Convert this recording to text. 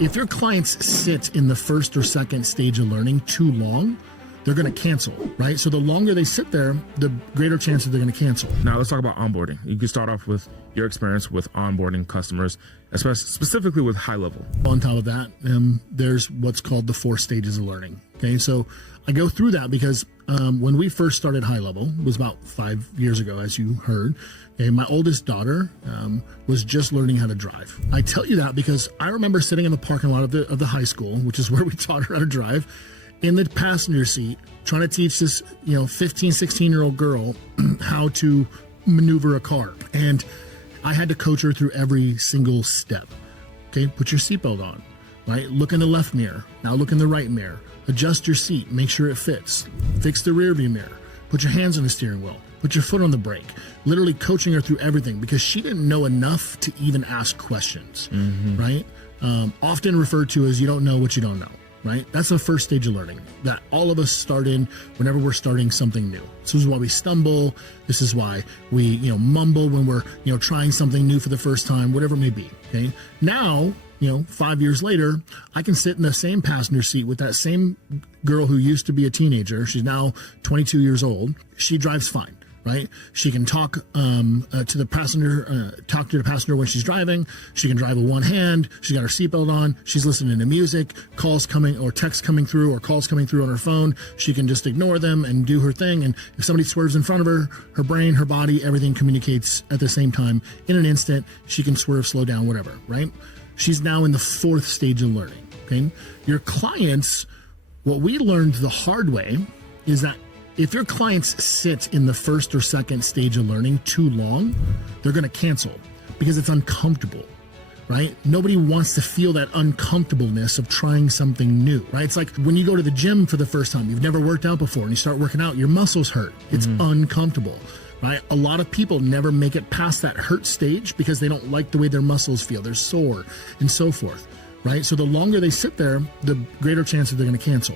If your clients sit in the first or second stage of learning too long, they're going to cancel, right? So the longer they sit there, the greater chance that they're going to cancel. Now let's talk about onboarding. You can start off with your experience with onboarding customers, especially specifically with high level. On top of that, there's what's called the 4 stages of learning. Okay, so I go through that because when we first started high level, it was about 5 years ago, as you heard. Okay, my oldest daughter was just learning how to drive. I tell you that because I remember sitting in the parking lot of the high school, which is where we taught her how to drive, in the passenger seat, trying to teach this 15, 16-year-old girl how to maneuver a car. And I had to coach her through every single step. Okay, put your seatbelt on, right? Look in the left mirror. Now look in the right mirror. Adjust your seat, make sure it fits. Fix the rear view mirror. Put your hands on the steering wheel. Put your foot on the brake. Literally coaching her through everything because she didn't know enough to even ask questions, right? Often referred to as you don't know what you don't know. Right? That's the first stage of learning that all of us start in whenever we're starting something new. This is why we stumble. This is why we, mumble when we're, trying something new for the first time, whatever it may be. Okay. Now, 5 years later, I can sit in the same passenger seat with that same girl who used to be a teenager. She's now 22 years old. She drives fine. Right? She can talk to the passenger when she's driving. She can drive with one hand. She's got her seatbelt on. She's listening to music, calls coming or texts coming through or calls coming through on her phone. She can just ignore them and do her thing. And if somebody swerves in front of her, her brain, her body, everything communicates at the same time. In an instant, she can swerve, slow down, whatever, right? She's now in the 4th stage of learning, okay? Your clients, what we learned the hard way is that if your clients sit in the first or second stage of learning too long, they're going to cancel because it's uncomfortable, right? Nobody wants to feel that uncomfortableness of trying something new, right? It's like when you go to the gym for the first time, you've never worked out before and you start working out, your muscles hurt. It's uncomfortable, right? A lot of people never make it past that hurt stage because they don't like the way their muscles feel. They're sore and so forth, right? So the longer they sit there, the greater chance that they're going to cancel.